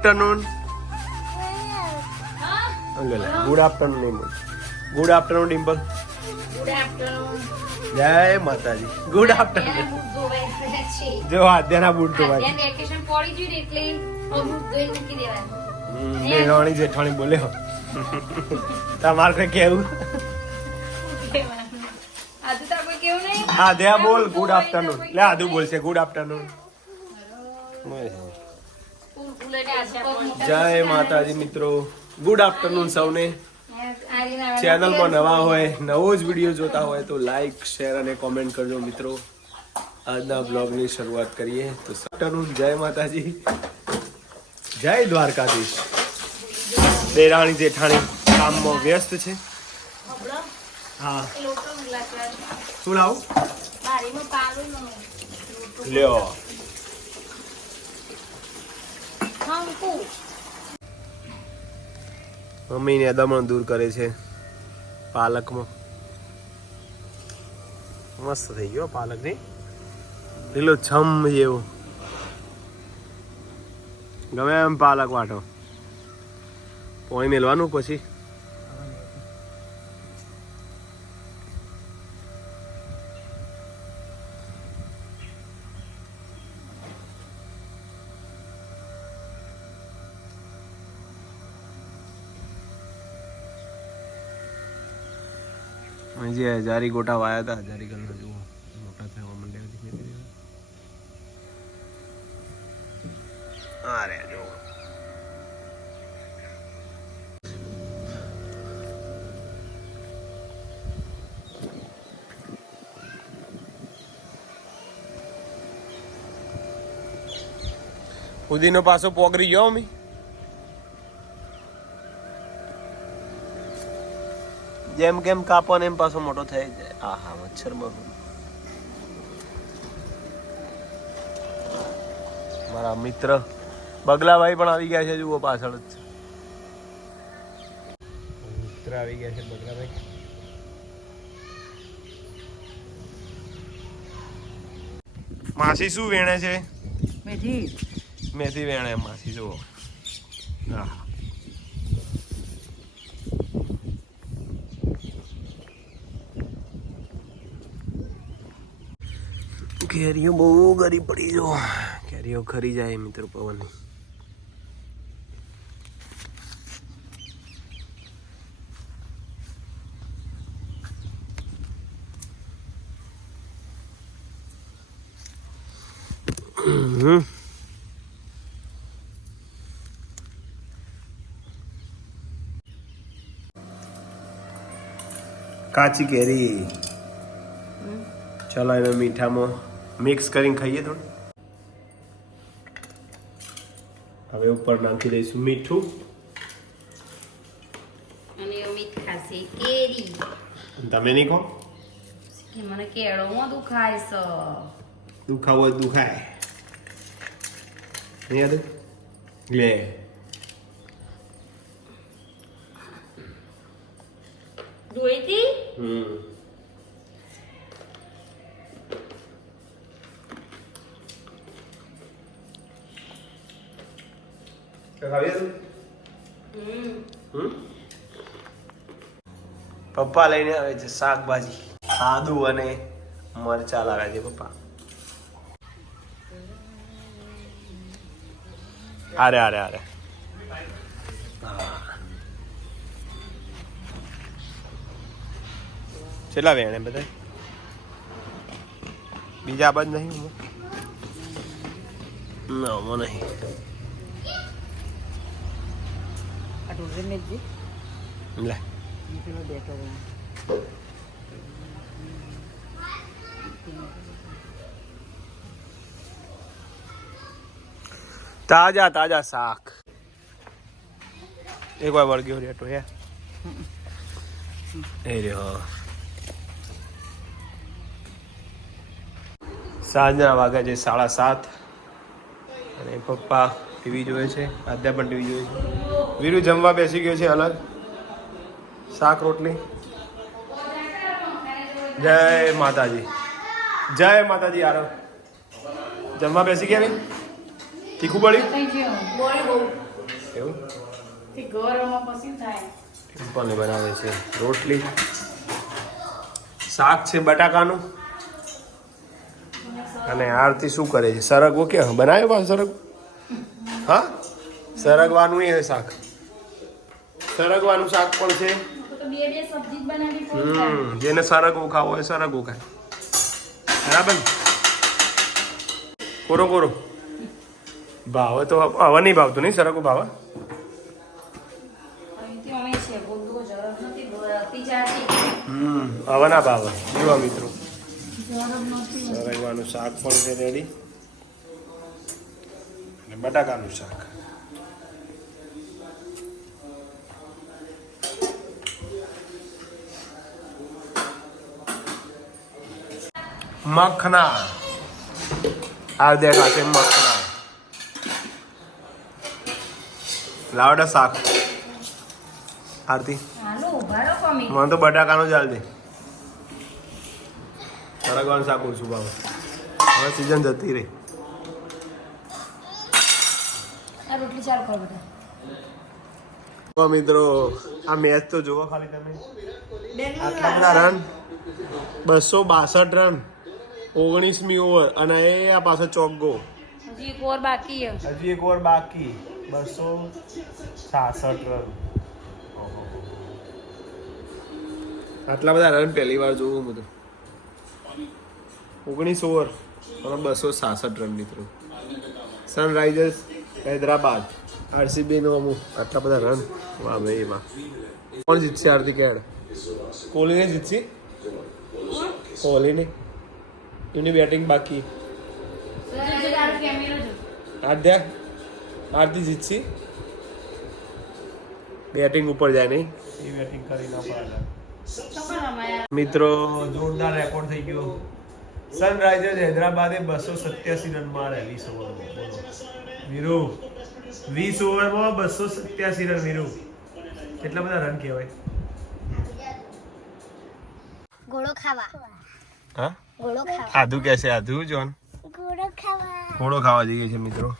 Afternoon good afternoon નહીં બોલ good afternoon Dimple જય માતાજી. ગુડ આફ્ટરનૂન જો આદ્યાના બૂટ તો ભાઈ વેકેશન પડી ગયું એટલે અમુક ધોઈ મૂકી દેવાનું દેવાણી જેઠાણી બોલ્યો. તમારે કઈ કેવું આજુ તો કોઈ કેવું નહીં? હા દયા બોલ ગુડ આફ્ટરનૂન લે આદુ બોલશે ગુડ આફ્ટરનૂન ફૂલ ફૂલ એટલે આજુ પગ જય માતાજી મિત્રો. ગુડ આફ્ટરનૂન સૌને. ચેનલમાં નવા હોય નવો જ વીડિયો જોતા હોય તો લાઈક શેર અને કોમેન્ટ કરજો મિત્રો. આજના બ્લોગની શરૂઆત કરીએ. તો આફ્ટરનૂન જય માતાજી. જય દ્વારકાધીશ. દેરાણી જેઠાણી કામમાં વ્યસ્ત છે. હા. શું લાવું? લ્યો. હંકુ મમ્મીને દમણ દૂર કરે છે પાલકમાં. મસ્ત થઈ ગયો પાલક નહીં લીલો છમ જેવો. ગમે એમ પાલક વાટો. પોઈ મેલવાનું પછી. જે હજારી ગોટા વાયા હતા હજારી ગલના જુઓ મોટા થવા માંડ્યા ધીમે ધીમે આ રે જો ઉદીનો પાછો પોગરી ગયો મી જેમ કેમ કાપો ને એમ પાછો મોટો થઈ જાય. આહા મચ્છર મારા. મિત્ર બગલાભાઈ પણ આવી ગયા છે જુઓ પાછળ જ મિત્ર આવી ગયા છે બગલાભાઈ. માસી શું વેણે છે? મેથી. મેથી વેણે માસી જુઓ. હા કેરીઓ બહુ ગરી પડી જો. કેરીઓ ખરી જાય મિત્રો પવનની. હમ. કાચી કેરી. ચલો એના મીઠામાં મિક્સ કરીને ખાઈએ થોડું. હવે ઉપર નાખી દઈશું મીઠું. તમે નહીં કહો મને કેળોમાં દુખાય છે દુખાવો દુખાય. નહીં યાદ? લે. ધોઈથી હમ. ખાવી? પપ્પા લઈને આવે છે શાકભાજી આદુ અને મરચા લાવે છે પપ્પા અરે આરે અરે હા. કેટલા વેણે બધા બીજા બંધ નહીં ના નહીં તાજા તાજા શાક એક વાર વળગ્યો રેટો એ રહ્યો સાંજના વાગ્યા છે સાડા સાત અને પપ્પા ટીવી જોવે છે આદ્યા પણ ટીવી જોવે છે વીરુ જમવા બેસી ગયો છે, અલગ. શાક, રોટલી. જય માતાજી. જય માતાજી, આરવ. જમવા બેસી ગયા નહીં? તીખું પડ્યું એવું? ડિમ્પલને બનાવે છે. રોટલી. શાક છે બટાકાનું. અને આરતી શું કરે છે? સરગવો કે બનાવ્યો સરગ હા? સરગવાનું એ શાક. સરગવાનું શાક પણ છે. હમ જેને સરગવું ખાવું હોય સરગવું ખાય. બરાબર? કોરો કોરો. ભાવે તો હવે નહીં ભાવતું નહીં સરગવું ભાવે હમ હવે ના ભાવે જોવા મિત્રો. સરગવાનું શાક પણ છે રેડી અને બટાકાનું શાક. મખના. આ દેખાશે મખના. લાવડા શાક. આરતી. મને તો બટાકાનું જ હાલ દે સરગવાનું શાક ઓછું ભાવે. હવે સિઝન જતી રહી. મિત્રો આ મેચ તો જુઓ ખાલી તમે. આટલા બધા રન? બસો બાસઠ રન. ઓગણીસમી ઓવર અને એ આ પાછો ચોગ્ગો હજી એક ઓર બાકી છે. હજી એક ઓવર બાકી. બસો છાસઠ રન. આટલા બધા રન પહેલી વાર જોવું બધું ઓગણીસ ઓવર. અને બસો છાસઠ રન મિત્રો. સનરાઈઝર્સ હૈદરાબાદ આરસીબી નો અમુક આટલા બધા રન. વાહ ભાઈ વાહ. કોણ જીતશે હાર્દિક એડ કોહલીને જીતશે? કોહલીને. એની બેટિંગ બાકી. આદ્યા આરતી જીતસી બેટિંગ ઉપર જાય નહીં. એ બેટિંગ કરી ના પાડે મિત્રો જોરદાર રેકોર્ડ થઈ ગયો. સનરાઈઝર્સ હૈદરાબાદે બસો સત્યાસી રન માર્યા વીસ ઓવરમાં વીરુ વીસ ઓવરમાં બસો સત્યાસી રન વીરુ. કેટલા બધા રન કહેવાય? ઘોડો ખાવા. હા? ઘોડો ખાવા. આધુ કેસે આધુ જોન? ઘોડો ખાવા. જઈએ છે મિત્રો.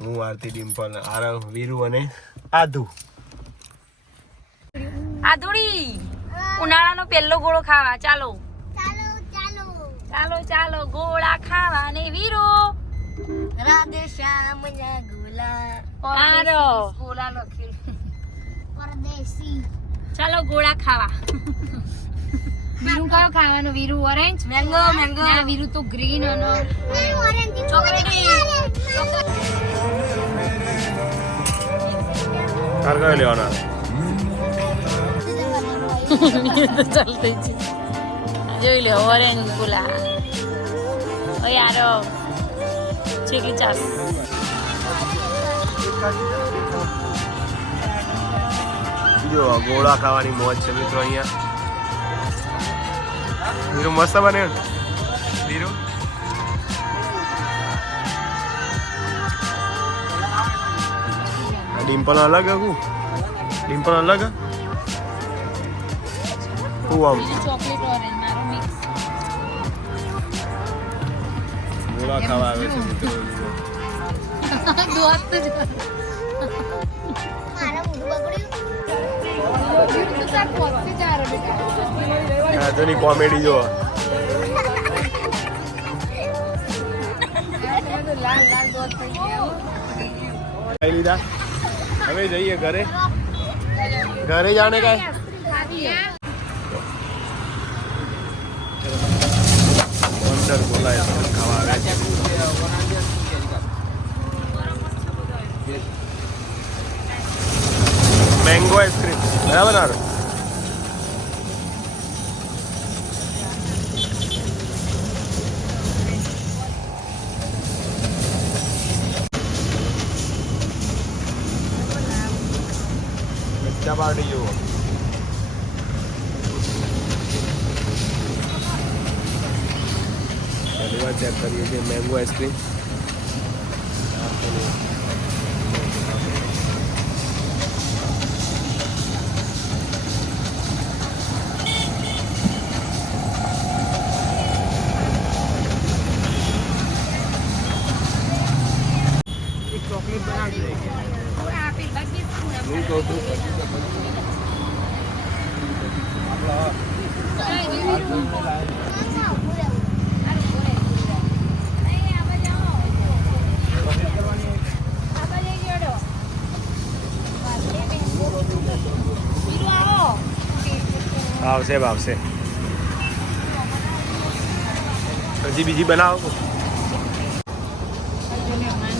હું આરતી ડિમ્પલ આરવ વીરુ અને આધુ આધુડી ઉનાળાનો પહેલો ગોળો ખાવા. ચાલો. ચાલો ચાલો. ચાલો ચાલો ગોળા ખાવા ને વીરો. રાધે શ્યામ ના ગોલા. આરો ગોલા લખેલું પરદેશી. ચાલો ગોળા ખાવા. વીરુ કયો ખાવાનો વીરુ ઓરેન્જ મેંગો મેંગો. ના વીરુ તો ગ્રીન અને ચોકલેટી તાર કયો લેવાના? ચાલતી છે જોઈ લે ઓરેન્જ ગુલા ઓ યારો ચીકલી ચાસ. જો ગોળા ખાવાની મોજ છે મિત્રો અહીંયા. વીરુ મસ્ત બન્યો? વીરુ ડિમ્પલ અલગ હે ડિમ્પલ અલગ હું? આમ? ચોકલેટ ઓરેન્જ મારો મિક્સ ગોળા ખાવા આવે છે મિત્રો. આજની કોમેડી જો લીધા? હવે જઈએ ઘરે. ઘરે જાણે કાંઈ? અંદર બોલાય મેંગો આઈસ્ક્રીમ બરાબર ને? પાર્ટી જુઓ. પહેલી વાર ચેક કરીએ છીએ મેંગો આઈસ્ક્રીમ એક ચોકલેટ બનાવજો બાકી શું એમ? હું કહું છું પછી તો પછી. આપણા ચાલો, એ વીરુ. ના, ઉભું રહેવું. હારું, બોલે. અહીં આ બાજુ આવો. આ બાજુ અહીં ગયો. વાલે બેન. વીરુ આવો. આવશે આવશે હજી બીજી બનાવો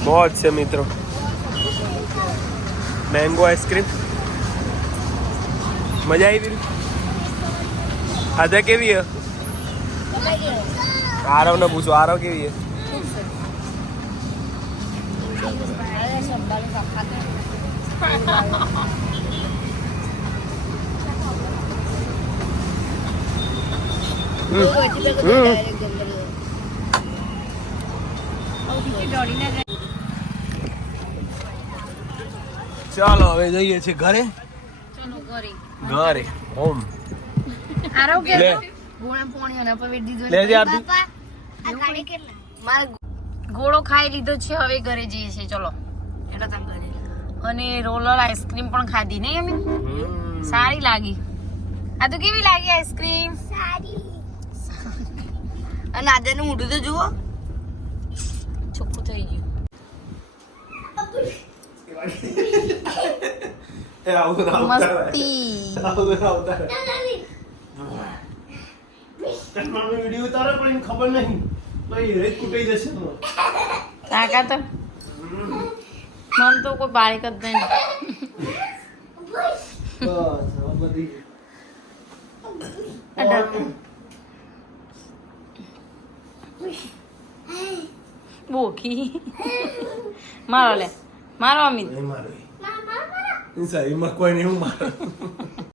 બહુ જ છે મિત્રો મેંગો આઈસ્ક્રીમ મજા આવી બીરી આજે કેવી હે આરવ ને પૂછો આરવ કેવી હે. ચાલો હવે જઈએ છીએ ઘરે ઘરે. ઘરે હોમ આરવ કે લે. ગોળા પોણી અને હવે દીધો લે આરતી. આ ગાડી કેટલા મારે ગોળો ખાઈ લીધો છે હવે ઘરે જઈએ છીએ. ચલો. એટલે તમે ઘરે અને રોલર આઈસ્ક્રીમ પણ ખાધી નહીં અમે સારી લાગી. આ તો કેવી લાગી આઈસ્ક્રીમ? સારી. અને આદાનું મોઢું તો જુઓ. ચોખ્ખું થઈ ગયું. આવું ના મસ્તી. આવું ના ઉતારાય. ચશ્માનો વીડિયો ઉતારે પણ એને ખબર નહીં. ભાઈ રેત કૂટાઈ જશે. કાકા તો? મન તો કોઈ બાળક જ નહીં. બોખી. મારો લે. મારો અમિત. મારો એ. ઇન્સા, કોઈ નહીં હું મારો